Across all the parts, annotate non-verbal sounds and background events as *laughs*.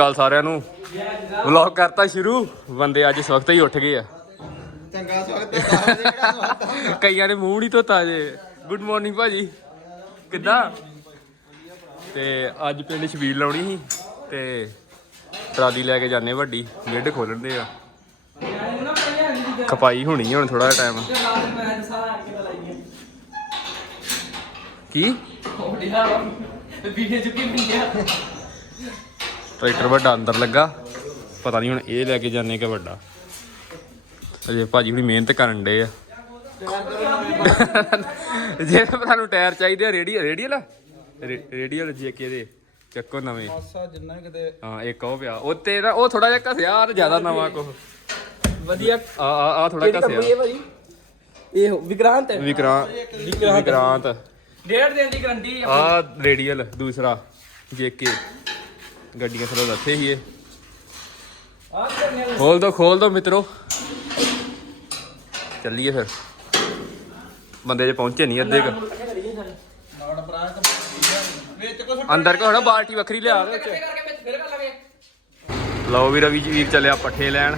ਅਕਾਲ ਸਾਰਿਆਂ ਨੂੰ। ਵਲੌਗ ਕਰਤਾ ਸ਼ੁਰੂ। ਬੰਦੇ ਅੱਜ ਇਸ ਵਕਤ ਹੀ ਉੱਠ ਗਏ ਆ। ਚੰਗਾ ਸਵਾਗਤ ਹੈ ਸਾਰਿਆਂ ਦੇ ਕਿਹੜਾ ਸਵਾਗਤ ਹੈ? ਕਈਆਂ ਨੇ ਮੂੰਹ ਨਹੀਂ ਧੋਤਾ ਜੇ। ਗੁੱਡ ਮਾਰਨਿੰਗ ਭਾਜੀ। ਕਿੱਦਾਂ? ਤੇ ਅੱਜ ਪਿੰਡ ਛਬੀਲ ਲਾਉਣੀ ਸੀ ਤੇ ਟਰਾਲੀ ਲੈ ਕੇ ਜਾਣੇ ਵੱਡੀ। ਮਿੱਡ ਖੋਲਣ ਦੇ ਆ। ਖਪਾਈ ਹੋਣੀ ਹੁਣ ਥੋੜਾ ਜਿਹਾ ਟਾਈਮ ਕੀ? ਟਰੈਕਟਰ ਵੱਡਾ ਅੰਦਰ ਲੱਗਾ। ਪਤਾ ਨਹੀਂ ਹੁਣ ਇਹ ਲੈ ਕੇ ਜਾਣੇ ਕਿ ਵੱਡਾ। ਅਜੇ ਭਾਜੀ ਹੁਣੀ ਮਿਹਨਤ ਕਰਨ ਡੇ ਆ। ਜੇ ਤੁਹਾਨੂੰ ਟਾਇਰ ਚਾਹੀਦੇ ਆ ਰੇਡੀ ਰੇਡੀਅਲ ਰੇਡੀਅਲ ਜੇ ਕੇ ਦੇ ਚੱਕੋ ਨਵੇਂ। ਮਾਸਾ ਜਿੰਨਾ ਕਿਤੇ ਹਾਂ ਇੱਕ ਉਹ ਪਿਆ। ਉਹ ਤੇਰਾ ਉਹ ਥੋੜਾ ਜਿਹਾ ਘਸਿਆ ਆ ਜ਼ਿਆਦਾ ਨਵਾਂ ਕੋ ਵਧੀਆ। ਆ ਆ ਥੋੜਾ ਘਸਿਆ। ਇਹ ਵਿਕਰਾਂਤ ਹੈ। ਵਿਕਰਾਂਤ। ਵਿਕਰਾਂਤ। ਡੇਢ ਦਿਨ ਦੀ ਗਰੰਟੀ ਆ ਰੇਡੀਅਲ ਦੂਸਰਾ ਜੇ ਕੇ। ਗੱਡੀਆਂ ਥੋੜਾ ਦੱਸੇ ਹੀ ਕਰਨੇ ਖੋਲ ਦੋ ਖੋਲ ਦੋ ਮਿੱਤਰੋ। ਚੱਲੀਏ ਫਿਰ। ਬੰਦੇ ਜੇ ਪਹੁੰਚੇ ਨਹੀਂ ਅੱਧੇ ਕੁ। ਅੰਦਰ ਕੋ ਹੋਣਾ ਬਾਲਟੀ ਵੱਖਰੀ ਲਿਆ ਦੇ ਵਿੱਚ। ਲਓ ਵੀ ਰਵੀ ਜੀ ਵੀਰ ਚੱਲਿਆ ਪੱਠੇ ਲੈਣ।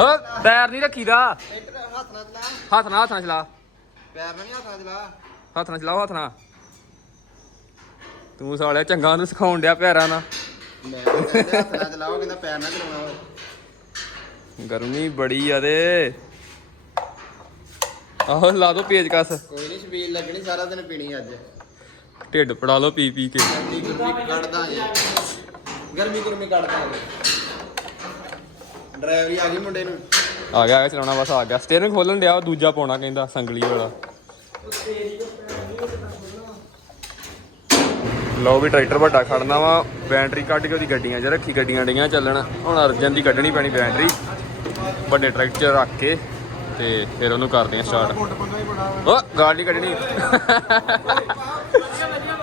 ਓ ਪੈਰ ਨਹੀਂ ਰੱਖੀਦਾ। ਹੱਥ ਨਾਲ ਚਲਾ। ਹੱਥ ਨਾਲ ਹੱਥ ਨਾਲ ਚਲਾ। ਪੈਰ ਨਾਲ ਨਹੀਂ ਹੱਥ ਨਾਲ ਚਲਾ। ਹੱਥ ਨਾਲ ਚਲਾਓ ਹੱਥ ਨਾਲ। ਤੂੰ ਸਾਲਿਆ ਚੰਗਾ ਨੂੰ ਸਿਖਾਉਣ ਡਿਆ ਪੈਰਾਂ ਨਾਲ। ਮੈਂ ਤਾਂ ਕਹਿੰਦਾ ਹੱਥ ਨਾਲ ਚਲਾਓ ਕਹਿੰਦਾ ਪੈਰ ਨਾਲ ਚਲਾਉਣਾ ਵਾ। ਗਰਮੀ ਬੜੀ ਆ ਤੇ। ਆਹੋ ਲਾ ਦੋ ਪੇਜ ਕਸ। ਕੋਈ ਨਹੀਂ ਲੱਗਣੀ ਸਾਰਾ ਦਿਨ ਪੀਣੀ ਅੱਜ। ਢਿੱਡ ਪੜਾ ਲਓ ਪੀ ਪੀ ਕੇ। ਗਰਮੀ ਗੁਰਮੀ ਕੱਢਦਾ ਜੀ। ਗਰਮੀ ਗੁਰਮੀ ਕੱਢਦਾ ਡਰਾਈਵਰੀ ਆ ਗਈ ਮੁੰਡੇ ਨੂੰ। ਆ ਗਿਆ ਆ ਗਿਆ ਚਲਾਉਣਾ ਬਸ ਆ ਗਿਆ। ਸਟੀਅਰਿੰਗ ਖੋਲਣ ਡਿਆ ਉਹ ਦੂਜਾ ਪਾਉਣਾ ਕਹਿੰਦਾ ਸੰਗਲੀ ਵਾਲਾ। ਲਓ ਵੀ ਟਰੈਕਟਰ ਵੱਡਾ ਖੜਨਾ ਵਾ, ਬੈਟਰੀ ਕੱਢ ਕੇ ਉਹਦੀ ਗੱਡੀਆਂ 'ਚ ਰੱਖੀ, ਗੱਡੀਆਂ ਡਈਆਂ ਚੱਲਣ। ਹੁਣ ਅਰਜਨ ਦੀ ਕੱਢਣੀ ਪੈਣੀ ਬੈਟਰੀ, ਵੱਡੇ ਟਰੈਕਟਰ 'ਚ ਰੱਖ ਕੇ ਤੇ ਫਿਰ ਉਹਨੂੰ ਕਰਦੇ ਆ ਸਟਾਰਟ ਘੁੱਟ ਓ, ਗਾਲ ਨਹੀਂ ਕੱਢਣੀ।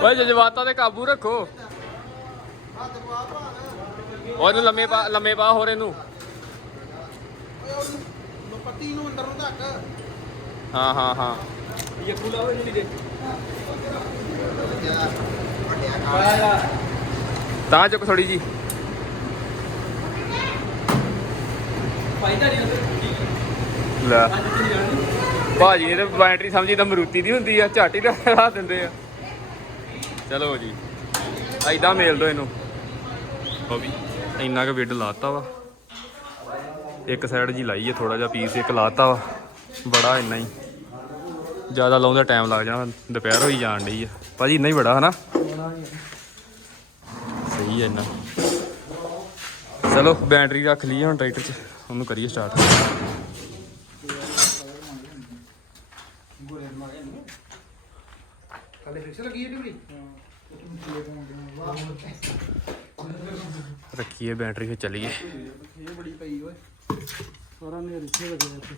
ਓਏ, ਜਜ਼ਬਾਤਾਂ ਤੇ ਕਾਬੂ ਰੱਖੋ। ਉਹ ਇਹਨੂੰ ਲੰਮੇ ਪਾ ਲੰਮੇ ਪਾ ਹੋਰ ਇਹਨੂੰ। ਪੱਤੀ ਨੂੰ ਅੰਦਰ ਨੂੰ ਧੱਕ ਹਾਂ ਹਾਂ ਹਾਂ। ਇਹ ਪੂਲਾ ਹੋਈ ਨਹੀਂ ਦੇ ਤਾਂ ਚੁੱਕ ਥੋੜੀ ਜੀ ਫਾਇਦਾ ਲੈ। ਭਾਜੀ ਨੇ ਤੇ ਬੈਟਰੀ ਸਮਝੀ ਤਾਂ ਮਰੂਤੀ ਦੀ ਹੁੰਦੀ ਆ, ਝਾਟੀ ਦਾ ਲਾ ਦਿੰਦੇ ਆ। ਚਲੋ ਜੀ ਐਦਾਂ ਮੇਲ ਦੋ ਇਹਨੂੰ। ਉਹ ਵੀ, ਇੰਨਾ ਕੁ ਵਿੱਡ ਲਾਤਾ ਵਾ। ਇੱਕ ਸਾਈਡ ਜੀ ਲਾਈ ਹੈ ਥੋੜਾ ਜਿਹਾ ਪੀਸ ਇੱਕ ਲਾਤਾ ਵਾ। ਬੜਾ ਇੰਨਾ ਹੀ। ਜ਼ਿਆਦਾ ਲਾਉਂਦਾ ਟਾਈਮ ਲੱਗ ਜਾਣਾ, ਦੁਪਹਿਰ ਹੋਈ ਜਾਣ ਡਈ ਆ। ਭਾਜੀ ਇੰਨਾ ਹੀ ਬੜਾ ਹਨਾ? ਸਹੀ ਹੈ ਇੰਨਾ। ਚਲੋ ਬੈਟਰੀ ਰੱਖ ਲਈ ਹੁਣ ਟਰੈਕਟਰ 'ਚ ਉਹਨੂੰ ਕਰੀਏ ਸਟਾਰਟ ਕੱਲੇ ਫਿਕਸ ਲੱਗੀ ਹੈ ਡਿਊਟੀ? ਰੱਖੀਏ ਬੈਟਰੀ ਫਿਰ ਚੱਲੀਏ। ਇਹ ਬੜੀ ਪਈ ਓਏ ਸਾਰਾ ਨੇ ਰਿੱਥੇ ਲੱਗਿਆ ਇੱਥੇ।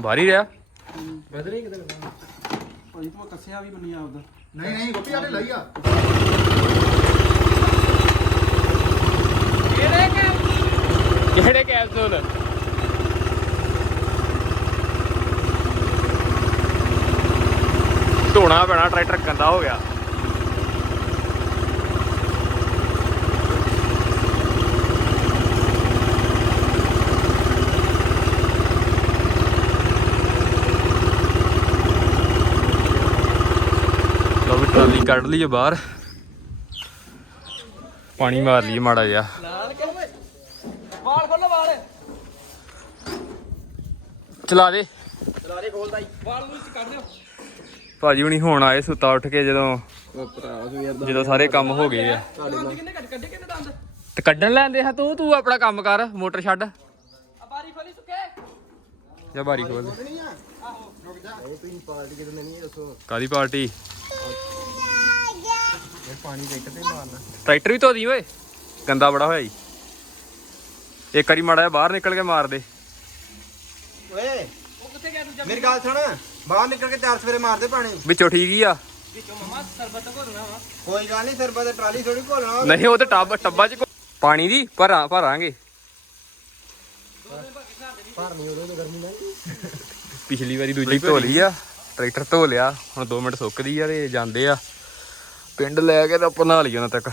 ਬਾਹਰ ਹੀ ਰਿਹਾ? ਬਦਰੇ ਕਿਤੇ ਲੱਗਾ ਭਾਈ ਤੂੰ ਕੱਸਿਆ ਵੀ ਬੰਨੀ ਆਪਦਾ। ਨਹੀਂ ਨਹੀਂ ਗੋਪੀ ਆਲੇ ਲਈ ਆ। ਕਿਹੜੇ ਕੈਪਸੂਲ ਧੋਣਾ ਪੈਣਾ ਟਰੈਕਟਰ ਗੰਦਾ ਹੋ ਗਿਆ। ਲਓ ਕੱਢ ਲਈਏ ਬਾਹਰ। ਪਾਣੀ ਮਾਰ ਲਈਏ ਮਾੜਾ ਜਿਹਾ। ਵਾਲ ਖੋਲੋ ਵਾਲ ਚਲਾ ਦੇ। ਚਲਾਰੇ ਖੋਲਦਾ ਵਾਲ ਨੂੰ ਕੱਢ ਦਿਓ ਭਾਜੀ ਹੁਣੀ ਹੁਣ ਆਏ, ਸੁੱਤਾ ਉੱਠ ਕੇ ਜਦੋਂ ਜਦੋਂ ਸਾਰੇ ਕੰਮ ਹੋ ਗਏ ਆ। ਤੇ ਕੱਢਣ ਲੈਂਦੇ ਹਾਂ ਤੂੰ ਤੂੰ ਆਪਣਾ ਕੰਮ ਕਰ, ਮੋਟਰ ਛੱਡ। ਆ ਬਾਰੀ ਖੋਲੀ ਸੁੱਕੇ ਜਾਂ ਬਾਰੀ ਖੋਲ। ਦੇ। ਨਹੀਂ ਆ ਰੁਕ ਜਾ ਇਹ ਤੁਸੀਂ ਪਾਰਟੀ? ਕਿਤੇ ਨਹੀਂ ਦੱਸੋ ਕਾਦੀ ਪਾਰਟੀ ਇਹ ਪਾਣੀ ਦੇਖ ਤੇ ਮਾਰਨਾ। ਟਰੈਕਟਰ ਵੀ ਧੋ ਦੀ ਓਏ। ਗੰਦਾ ਬੜਾ ਹੋਇਆ ਈ। ਇੱਕ ਵਾਰੀ ਮਾੜਾ ਜਿਹਾ ਬਾਹਰ ਨਿਕਲ ਕੇ ਮਾਰ ਦੇ। ਓਏ ਉਹ ਕਿੱਥੇ ਗਿਆ ਦੂਜਾ ਮੇਰੀ ਗੱਲ ਸੁਣ। ਬਾਹਰ ਨਿਕਲ ਕੇ ਚਾਰ ਸਵੇਰੇ ਮਾਰਦੇ ਪਾਣੀ। ਵਿੱਚੋਂ ਠੀਕ ਹੀ ਆ। ਵਿੱਚੋਂ ਮਮਾ ਸਰਬਤ ਘੋਲਣਾ ਵਾ ਕੋਈ ਗੱਲ ਨਹੀਂ ਸਰਬਾ ਤੇ ਟਰਾਲੀ ਥੋੜੀ ਘੋਲਣਾ ਨਹੀਂ ਉਹ ਤੇ ਟੱਬ ਟੱਬਾਂ 'ਚ ਪਾਣੀ ਦੀ ਭਰਾਂ ਭਰਾਂਗੇ। ਭਰਨੀ ਉਹਦੇ ਤੇ ਗਰਮੀ ਨਹੀਂ ਪਿਛਲੀ ਵਾਰੀ ਦੂਜੀ ਧੋ ਲਈ ਆ ਟਰੈਕਟਰ ਧੋ ਲਿਆ ਹੁਣ 2 ਮਿੰਟ ਸੁੱਕਦੀ ਆ ਤੇ ਜਾਂਦੇ ਆ। ਪਿੰਡ ਲੈ ਕੇ ਤਾਂ ਆਪਾਂ ਨਹਾ ਲਈ ਉਹਨਾਂ ਤੱਕ।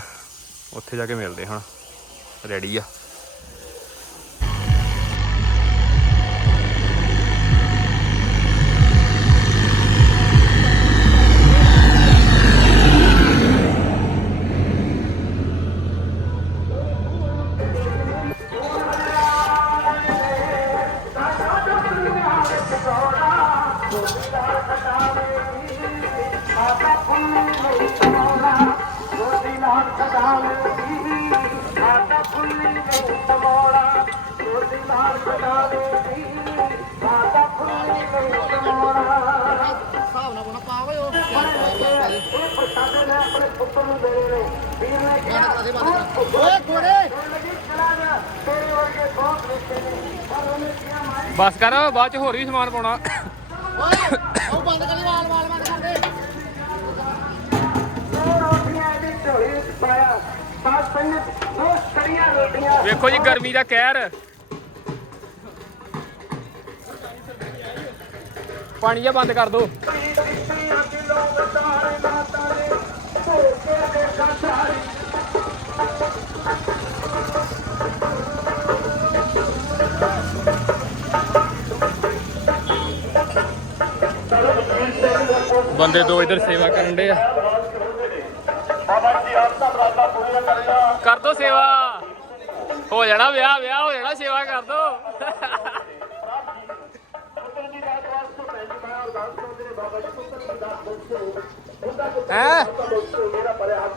ਉੱਥੇ ਜਾ ਕੇ ਮਿਲਦੇ ਹਾਂ ਰੈਡੀ ਆ। ਬਸ ਕਰ, ਬਾਅਦ ਚ ਹੋਰ ਵੀ ਸਮਾਨ ਪਾਉਣਾ। ਉਹ ਬੰਦ ਕਰ ਵਾਲ ਵਾਲ ਬੰਦ ਕਰ ਦੇ ਵੇਖੋ ਜੀ, ਗਰਮੀ ਦਾ ਕਹਿਰ। ਪਾਣੀ ਜਿਹਾ ਬੰਦ ਕਰ ਦੋ। ਬੰਦੇ ਦੋ ਇਧਰ ਸੇਵਾ ਕਰਨ ਦੇ ਆ। ਕਰ ਦੋ ਸੇਵਾ। ਹੋ ਜਾਣਾ ਵਿਆਹ ਵਿਆਹ ਹੋ ਜਾਣਾ ਸੇਵਾ ਕਰ ਦੋ। ਹੈ?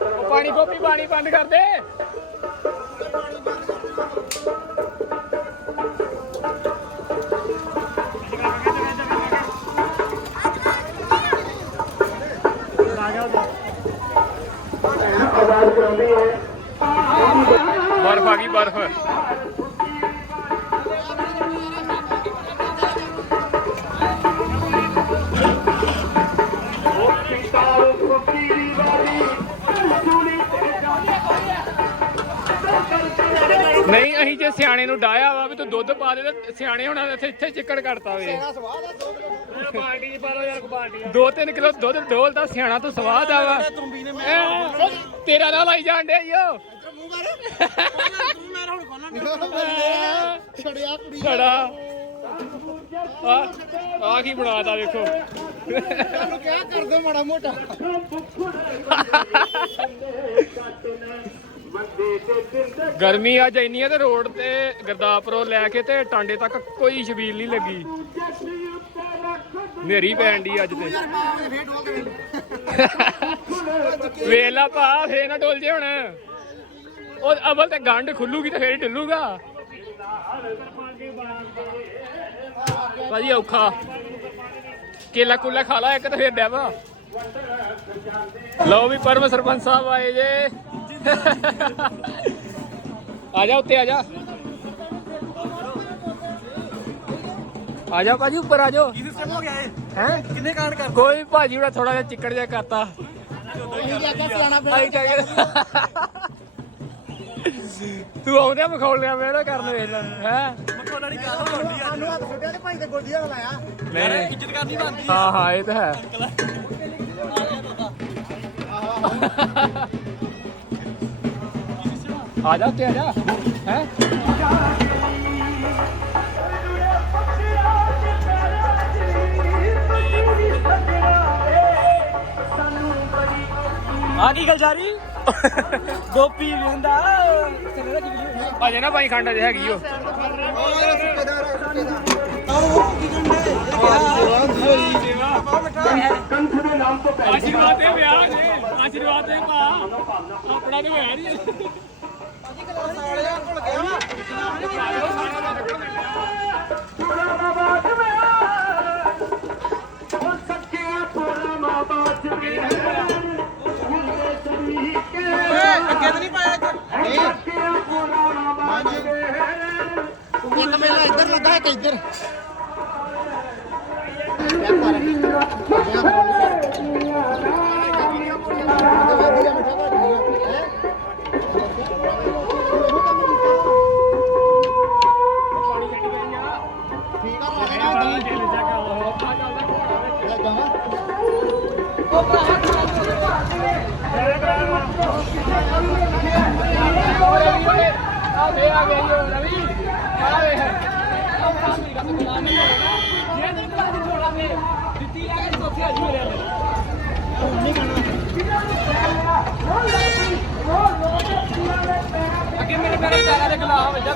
ਉਹ ਪਾਣੀ ਗੋਪੀ ਪਾਣੀ ਬੰਦ ਕਰ ਦੇ। ਬਰਫ ਆ ਗਈ ਬਰਫ। ਜੇ ਸਿਆਣੇ ਨੂੰ ਡਾਇਆ ਵਾ ਵੀ ਤੂੰ ਦੁੱਧ ਪਾ ਦੇ ਤੇ ਸਿਆਣੇ ਹੋਣਾ ਇੱਥੇ ਇੱਥੇ ਚਿੱਕੜ ਕੱਢਤਾ ਵੇ। ਦੋ। ਕਿਲੋ ਬਾਲਟੀ ਚ ਪਾ ਲਓ ਯਾਰ ਬਾਲਟੀ 2-3 ਕਿਲੋ ਦੁੱਧ ਡੋਲ ਦਾ ਸਿਆਣਾ ਤੂੰ ਸਵਾਦ ਆ ਵਾ। ਤੁੰਬੀ ਨੇ ਐ, ਤੇਰਾ ਨਾਲ ਲਾਈ ਜਾਣ ਡਿਆ ਈਓ ਮੂੰਹ ਮਾਰੇ। ਤੂੰ ਮੈਂ ਹੁਣ ਖੋਲਣਾ ਛੜਿਆ ਕੁੜੀ ਛੜਾ। ਆ ਆ ਕੀ ਬਣਾਤਾ ਵੇਖੋ। ਤੈਨੂੰ ਕਿਹਾ ਕਰ ਦੇ ਮਾੜਾ ਮੋਟਾ। *laughs* ਗਰਮੀ ਅੱਜ ਇੰਨੀ ਆ ਤੇ ਰੋਡ ਤੇ ਗਰਦਾਪੁਰੋਂ ਲੈ ਕੇ ਤੇ ਟਾਂਡੇ ਤੱਕ ਕੋਈ ਛਬੀਲ ਨਹੀਂ ਲੱਗੀ। ਨੇਰੀ ਪੈਣ ਦੀ ਅੱਜ ਤੇ। ਵੇਖ ਲਾ ਭਾ, ਫੇਰ ਨਾ ਡੋਲ ਜੇ ਹੁਣ। ਉਹ ਅਵਲ ਤੇ ਗੰਢ ਖੁੱਲੂਗੀ ਤੇ ਫੇਰ ਹੀ ਡੁੱਲੂਗਾ। ਭਾਜੀ ਔਖਾ। ਕੇਲਾ ਕੁਲਾ ਖਾ ਲਾ ਇੱਕ ਤੇ ਫੇਰ ਡੈਵਾ। ਲਓ ਵੀ ਪਰਮ ਸਰਪੰਚ ਸਾਹਿਬ ਆਏ ਜੇ। ਆ ਜਾ ਉੱਤੇ ਆ ਜਾ। ਆ ਜਾ ਭਾਜੀ ਉੱਪਰ ਆ ਜਾਓ। ਸਿਸਟਮ ਹੋ ਗਿਆ ਇਹ? ਹੈ? ਕਿੰਨੇ ਕਾਂਡ ਕਰ ਕੋਈ ਭਾਜੀ ਉਹਦਾ ਥੋੜਾ ਜਿਹਾ ਚਿੱਕੜ ਜਿਹਾ ਕਰਤਾ। ਜਾ ਕੇ ਤੂੰ ਆਉਂਦਿਆ ਮਖੌਲ ਲਿਆ ਮੇਰਾ ਕਰਨ ਵੇਖ ਲੈ। ਹੈ? ਮੱਕੋ ਵਾਲੀ ਗੱਲ ਹੋਣੀ ਆ। ਸਾਨੂੰ ਹੱਥ ਸੁੱਟਿਆ ਤੇ ਭਾਈ ਤੇ ਗੋਡੀਆਂ ਲਾਇਆ। ਨਹੀਂ। ਨਹੀਂ ਇੱਜ਼ਤ ਕਰਨੀ ਬਣਦੀ ਹਾਂ ਹਾਂ ਇਹ ਤਾਂ ਹੈ। *laughs* ਆ ਜਾ ਉੱਤੇ ਆ ਜਾ। ਹੈ? ਆ ਕੀ ਗੱਲ ਜਾਰੀ ਗੋਪੀ ਲਿੰਦਾ ਚੱਲਦਾ ਕੀ ਅਜੇ ਨਾ ਭਾਈ ਖੰਡ ਅਜੇ ਹੈਗੀ ਓ ਆਸ਼ੀਰਵਾਦ ਦੇ ਵਿਆਹ ਦੇ ਆਸ਼ੀਰਵਾਦ ਦੇ ਭਾ ਆਪਣਾ ਤੇ ਹੋਇਆ ਨਹੀਂ ਤਾਂ ਇੱਕ ਮੇਲਾ ਇੱਧਰ ਲੱਗਾ ਇੱਕ ਇੱਧਰ। ਅੱਗੇ ਮੇਰੇ ਮੇਰੇ ਪੈਰਾਂ ਦੇ ਗਲਾਹ ਵੱਜਾ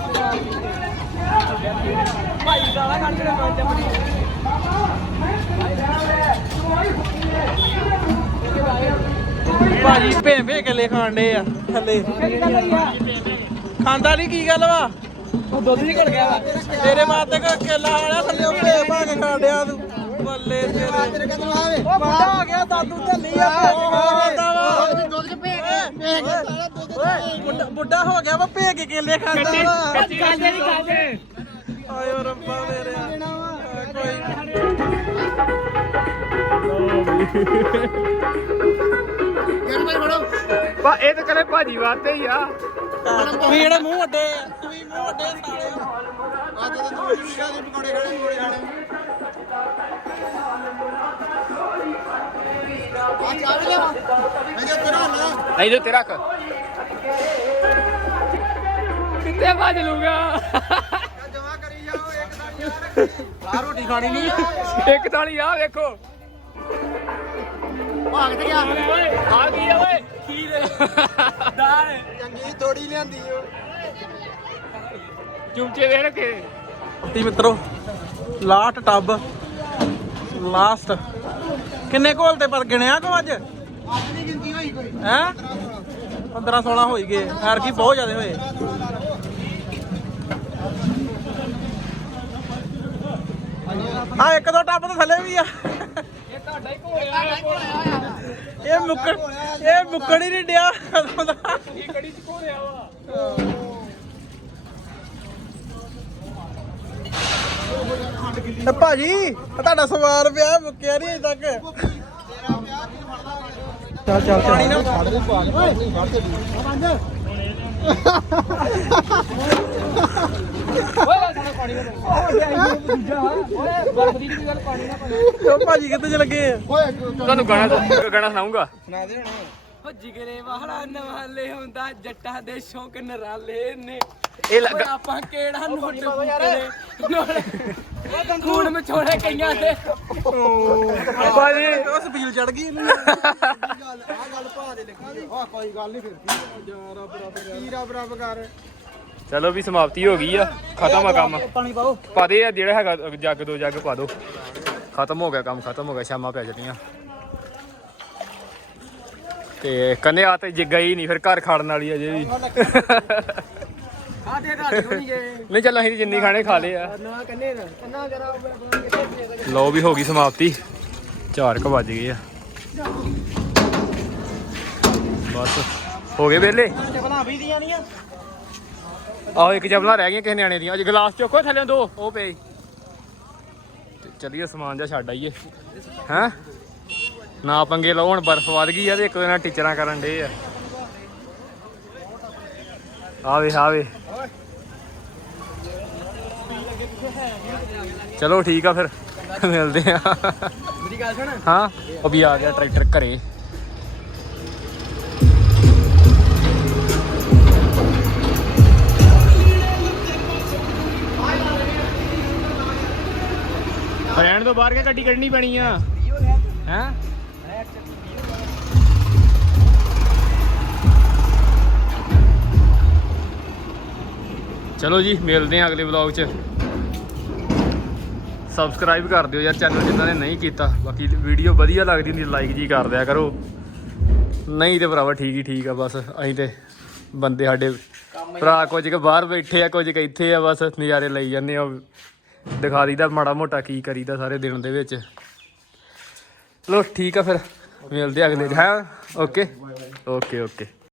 ਭਾਈ ਗਾਲਾਂ ਕਣਕ ਕੇ ਮੈਂ ਜੰਮੀ ਭਾਜੀ ਭੇ ਭੇ ਕੇ ਲੈ ਖਾਂਡੇ ਆ। ਥੱਲੇ। ਖਾਂਦਾ ਨਹੀਂ ਕੀ ਗੱਲ ਵਾ? ਉਹ ਦੁੱਧ ਨਹੀਂ ਘੜ ਗਿਆ ਵਾ। ਤੇਰੇ ਮਾਤੇ ਕੋ ਕੇਲਾ ਆਇਆ ਥੱਲੇ ਉਹ ਭੇ ਭਾ ਕੇ ਖਾਂਡਿਆ ਤੂੰ। ਬੱਲੇ ਤੇਰੇ। ਉਹ ਵੱਡਾ ਹੋ ਗਿਆ ਦਾਦੂ ਢੱਲੀ ਆ ਖਾਂਦਾ ਵਾ ਦੁੱਧ ਚ ਭੇ ਕੇ ਓਏ ਬੁੱਢਾ- ਬੁੱਢਾ ਹੋ ਗਿਆ ਵਾ ਭੇ ਕੇ ਕੇਲੇ ਖਾਂਦਾ ਵਾ। ਕੱਚੀ ਕਾਂਦੇ ਨਹੀਂ ਕਾਂਦੇ ਆਇਓ ਰੱਬਾ ਮੇਰੇ ਕੋਈ ਫੜੋ। ਪਾ ਇਹ ਤਾਂ ਕਰੇ ਭਾਜੀ ਵਾਸਤੇ ਹੀ ਆ। ਤੂੰ ਜਿਹੜੇ ਮੂੰਹ ਵੱਡੇ ਵੀ ਮੂੰਹ ਵੱਡੇ ਸਾਲੇ। ਅੱਜ ਤਾਂ ਤੂੰ ਵੀ ਕਿਹਾ ਸੀ ਪਕੌੜੇ ਖਾਣੇ ਪਕੌੜੇ ਖਾਣੇ। ਆ ਚਾਹ ਵੀ ਅਜੇ ਤੇਰਾ ਨਾ ਇਹਦੇ ਤੇ ਰੱਖ ਕਿੱਥੇ ਭੱਜ ਲੂਗਾ। ਜਮਾ ਕਰੀ ਜਾਓ ਇੱਕ ਤਾਂ ਯਾਰ ਆ ਰੋਟੀ ਖਾਣੀ ਨਹੀਂ ਇੱਕ ਤਾਲੀ ਆ ਵੇਖੋ। ਭਾਗ ਤੇ ਗਿਆ ਆ ਕੀ ਆ ਓਏ। ਖੀਰ। ਦਾਲ। ਚੰਗੀ ਥੋੜੀ ਲਿਆਂਦੀ ਓ। ਚੁੰਚੇ ਵੇ ਰੱਖੇ। ਤੀ ਮਿੱਤਰੋ ਲਾਸਟ ਟੱਬ ਲਾਸਟ। ਕਿੰਨੇ ਕੋਲ ਤੇ ਪਰ ਗਿਣਿਆ ਕੋ ਅੱਜ? ਅੱਜ ਨਹੀਂ ਗਿਣਤੀ ਹੋਈ ਕੋਈ। ਹੈ? 15 16 ਹੋਈ ਗਏ। ਐਰ ਕੀ ਬਹੁਤ ਜ਼ਿਆਦਾ ਹੋਏ। ਆ ਇੱਕ ਦੋ ਟੱਬ ਤਾਂ ਥੱਲੇ ਵੀ ਆ। ਇਹ ਤੁਹਾਡਾ ਇਹ ਮੁੱਕਣ ਹੀ ਨਹੀਂ ਡਿਆ। ਕਦੋਂ ਦਾ ਇਹ ਕੜੀ ਚ ਘੋੜਿਆ ਵਾ ਤੇ ਭਾਜੀ, ਇਹ ਤੁਹਾਡਾ ਸਵਾਰ ਪਿਆ, ਮੁੱਕਿਆ ਨਹੀਂ ਅਜੇ ਤੱਕ। ਚੱਲ ਚੱਲ ਪਾਣੀ ਨਾ ਛੱਡ ਦੇ ਪਾ ਕੇ ਦੇ ਓਏ। ਪਾਣੀ ਨਾ ਯਾਰ ਉਹ ਭਾਜੀ ਕਿੱਥੇ ਚ ਲੱਗੇ ਆ ਤੁਹਾਨੂੰ ਗਾਣਾ ਗਾਣਾ ਸੁਣਾਉਂਗਾ ਸੁਣਾ ਦੇ ਹੁਣ। ਓ ਜਿਗਰੇ ਵਾਲਾ ਨਵਾਲੇ ਹੁੰਦਾ ਜੱਟਾਂ ਦੇ ਸ਼ੌਕ ਨਰਾਲੇ ਨੇ। ਇਹ ਲੱਗਾ ਆਪਾਂ ਕਿਹੜਾ ਨੋਟ ਫੁੱਟਦੇ ਖੂਨ ਮਚੋੜੇ ਕਈਆਂ ਦੇ। ਭਾਜੀ ਉਹ ਸਪੀਲ ਚੜ ਗਈ ਇਹਨੂੰ। ਗੱਲ ਆ ਗੱਲ ਭਾ ਦੇ ਲਿਖੀ। ਆ ਕੋਈ ਗੱਲ ਨਹੀਂ ਫਿਰ। ਕੀ ਆ। ਰੱਬ ਰੱਬ ਰੱਬ ਕਰ। ਚਲੋ ਵੀ ਸਮਾਪਤੀ ਹੋ ਗਈ ਆ ਖਤਮ ਆ ਕੰਮ। ਪਾਣੀ ਪਾਓ। ਪਾ ਦੇ ਆ ਜਿਹੜਾ ਹੈਗਾ ਜੱਗ ਦੋ ਜੱਗ ਪਾ ਦੋ। ਖਤਮ ਹੋ ਗਿਆ ਕੰਮ ਖਤਮ ਹੋ ਗਿਆ ਸ਼ਾਮਾਂ ਪੈ ਜਾਣੀਆਂ। ਤੇ ਕੰਨੇ ਆ ਤੇ ਜਿੱਗਾ ਹੀ ਨਹੀਂ ਫਿਰ ਘਰ ਖਾੜਨ ਵਾਲੀ ਅਜੇ ਵੀ। ਨਹੀਂ ਚੱਲ ਅਸੀਂ ਜਿੰਨੀ ਖਾਣੇ ਖਾ ਲਏ ਆ। ਨਾ ਕੰਨੇ ਨਾ ਕੰਨਾ ਜਰਾ ਕਿੱਥੇ ਲੋ ਵੀ ਹੋ ਗਈ ਸਮਾਪਤੀ। 4 ਕ ਵੱਜ ਗਏ ਆ। ਬਸ ਹੋ ਗਏ ਵੇਲੇ ਚਪਲਾਂ ਵੀ ਦੀਆਂ ਨਹੀਂ ਆ ਆਹੋ ਇੱਕ ਜਬਲਾ ਰਹਿ ਗਈਆਂ ਕਿਸੇ ਨਿਆਣੇ ਦੀਆਂ। ਅੱਜ ਗਲਾਸ ਚੁੱਕੋ ਥੱਲੇ ਦੋ। ਉਹ ਪਏ। ਤੇ ਚੱਲੀਏ ਸਮਾਨ ਜਾ ਛੱਡ ਆਈਏ। ਹੈਂ? ਨਾ ਪੰਗੇ ਲਓ ਹੁਣ ਬਰਫ਼ ਵੱਧ ਗਈ ਆ ਤੇ ਇੱਕ ਦਿਨ ਟੀਚਰਾਂ ਕਰਨ ਡੇ ਆ। ਆਵੇ ਆਵੇ। ਚਲੋ ਠੀਕ ਆ ਫਿਰ। ਮਿਲਦੇ ਆ। ਮੇਰੀ ਗੱਲ ਸੁਣ। ਹਾਂ ਉਹ ਵੀ ਆ ਗਿਆ ਟਰੈਕਟਰ ਘਰੇ। ਰਹਿਣ ਤੋਂ ਬਾਹਰ ਕੇ ਗੱਡੀ ਕੱਢਣੀ ਪੈਣੀ ਆ? ਹੈ? ਚਲੋ ਜੀ, ਮਿਲਦੇ ਆ ਅਗਲੇ ਵਲੌਗ 'ਚ। ਸਬਸਕ੍ਰਾਈਬ ਕਰ ਦਿਓ ਯਾਰ ਚੈਨਲ ਜਿਨ੍ਹਾਂ ਨੇ ਨਹੀਂ ਕੀਤਾ। ਬਾਕੀ ਵੀਡੀਓ ਵਧੀਆ ਲੱਗਦੀ ਹੁੰਦੀ ਲਾਈਕ ਜੀ ਕਰ ਦਿਆ ਕਰੋ। ਨਹੀਂ ਤੇ ਭਰਾਵਾ ਠੀਕ ਹੀ ਠੀਕ ਆ, ਬਸ ਅਸੀਂ ਤੇ ਬੰਦੇ ਸਾਡੇ ਭਰਾ ਕੁਝ ਕੁ ਬਾਹਰ ਬੈਠੇ ਆ, ਕੁਝ ਕੁ ਇੱਥੇ ਆ, ਬਸ ਨਜ਼ਾਰੇ ਲਈ ਜਾਂਦੇ ਆ। ਦਿਖਾ ਦਈਦਾ ਮਾੜਾ ਮੋਟਾ ਕੀ ਕਰੀਦਾ ਸਾਰੇ ਦਿਨ ਦੇ ਵਿੱਚ। ਚਲੋ ਠੀਕ ਆ ਫਿਰ। ਮਿਲਦੇ ਆ ਅਗਲੇ ਹੈ? ਓਕੇ? Okay okay.